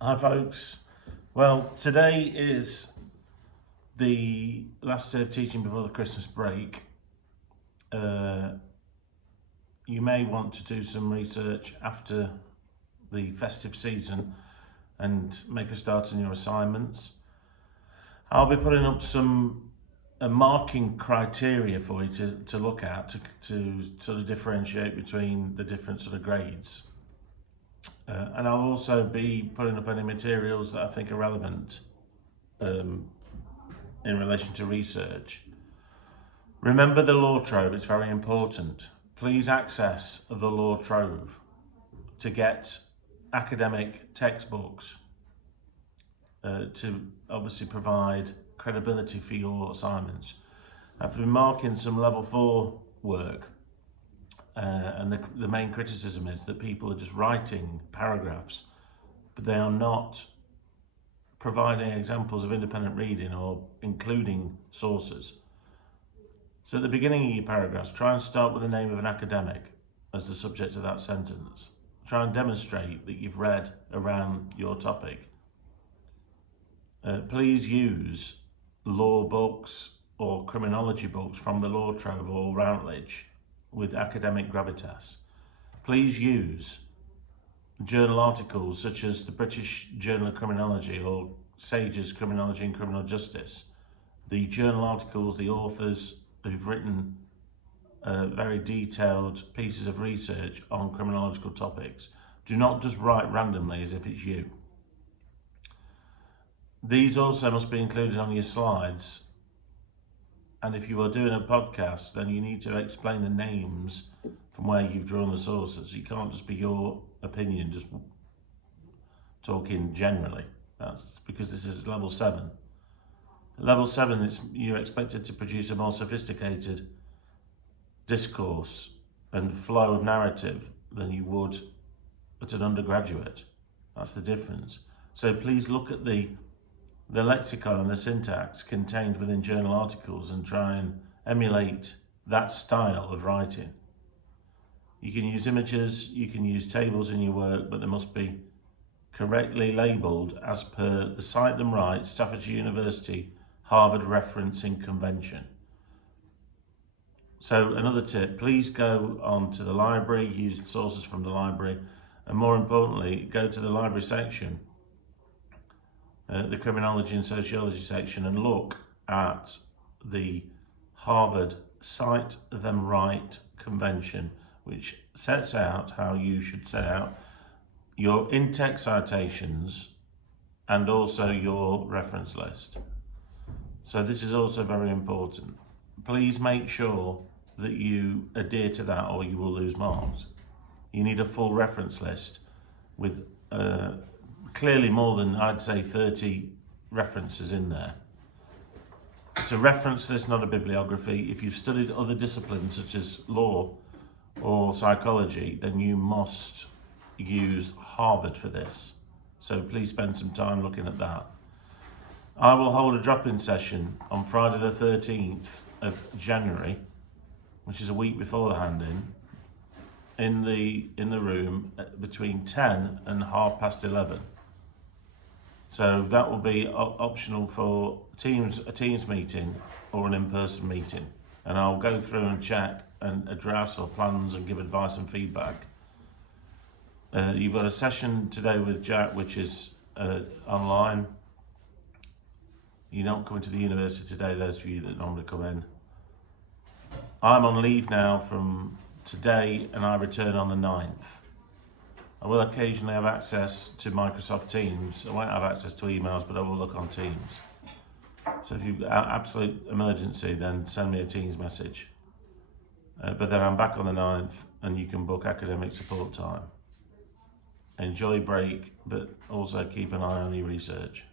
Hi folks. Well, today is the last day of teaching before the Christmas break. You may want to do some research after the festive season and make a start on your assignments. I'll be putting up some marking criteria for you to look at to sort of differentiate between the different sort of grades. And I'll also be putting up any materials that I think are relevant in relation to research. Remember the Law Trove, it's very important. Please access the Law Trove to get academic textbooks to obviously provide credibility for your assignments. I've been marking some level 4 work. And the main criticism is that people are just writing paragraphs, but they are not providing examples of independent reading or including sources. So at the beginning of your paragraphs, try and start with the name of an academic as the subject of that sentence. Try and demonstrate that you've read around your topic. Please use law books or criminology books from the Law Trove or Routledge with academic gravitas. Please use journal articles such as the British Journal of Criminology or Sage's Criminology and Criminal Justice. The journal articles, the authors who've written very detailed pieces of research on criminological topics. Do not just write randomly as if it's you. These also must be included on your slides. And if you are doing a podcast, then you need to explain the names from where you've drawn the sources. You can't just be your opinion, just talking generally. That's because this is level 7. At level 7, you're expected to produce a more sophisticated discourse and flow of narrative than you would at an undergraduate. That's the difference. So please look at the lexicon and the syntax contained within journal articles and try and emulate that style of writing. You can use images, you can use tables in your work, but they must be correctly labelled as per the Cite Them Right, Staffordshire University, Harvard Referencing Convention. So another tip, please go on to the library, use the sources from the library, and more importantly, go to the library section, the criminology and sociology section, and look at the Harvard Cite Them Right Convention, which sets out how you should set out your in-text citations and also your reference list. So this is also very important. Please make sure that you adhere to that or you will lose marks. You need a full reference list with clearly more than, I'd say, 30 references in there. It's a reference list, not a bibliography. If you've studied other disciplines such as law or psychology, then you must use Harvard for this. So please spend some time looking at that. I will hold a drop-in session on Friday the 13th of January, which is a week before the hand-in, in the room between 10 and 11:30. So that will be optional for a Teams meeting or an in-person meeting. And I'll go through and check and address or plans and give advice and feedback. You've got a session today with Jack, which is online. You're not coming to the university today, those of you that normally come in. I'm on leave now from today and I return on the 9th. I will occasionally have access to Microsoft Teams. I won't have access to emails, but I will look on Teams. So if you've got an absolute emergency, then send me a Teams message. But then I'm back on the 9th and you can book academic support time. Enjoy break, but also keep an eye on your research.